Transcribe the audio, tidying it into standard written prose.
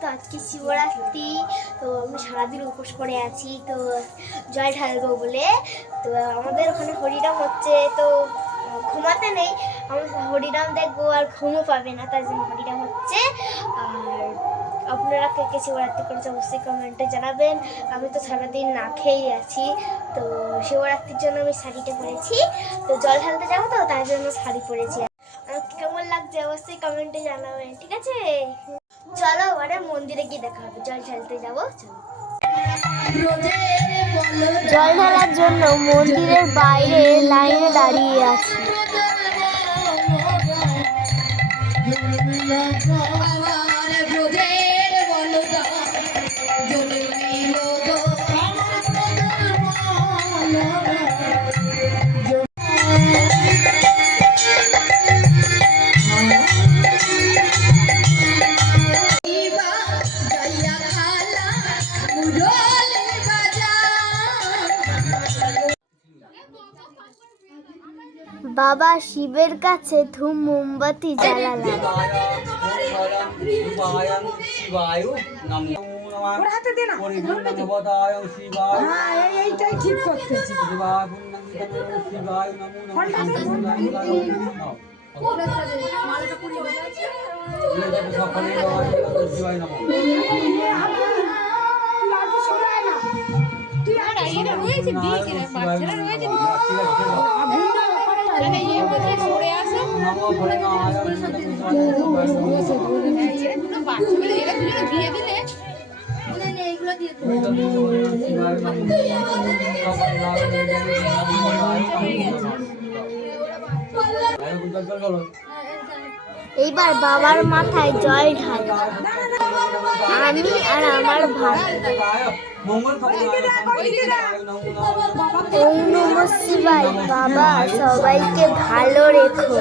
তো আজকে শিবরাত্রি, তো আমি সারাদিন উপোস করে আছি, তো জল ঢালবো বলে। তো আমাদের ওখানে হরিনাম হচ্ছে, তো ঘুমাতে নেই, আমরা হরিনাম দেখবো আর ঘুমও পাবে না, তার জন্য হরিনাম হচ্ছে। আর আপনারা কে কে শিবরাত্রি করেছে অবশ্যই কমেন্টে জানাবেন। আমি তো সারাদিন না খেয়েই আছি, তো শিবরাত্রির জন্য আমি শাড়িটা পরেছি, তো জল ঢালতে যাবো, তো তার জন্য শাড়ি পরেছি। কেমন লাগছে অবশ্যই কমেন্টে জানাবেন, ঠিক আছে? চলো এবারে মন্দিরে গিয়ে দেখা হবে, জল ঢালতে যাবো। জল ঢালার জন্য মন্দিরের বাইরে লাইনে দাঁড়িয়ে আছি। বাবা শিবের কাছে ধূপ মোমবাতি জ্বালালাম। এইটাই ঠিক করতেছি। এইবার বাবার মাথায় জল ঢাল, আমি আর আমার ভাই। ওম নমঃ শিবায়। বাবা সবাইকে ভালো রেখো।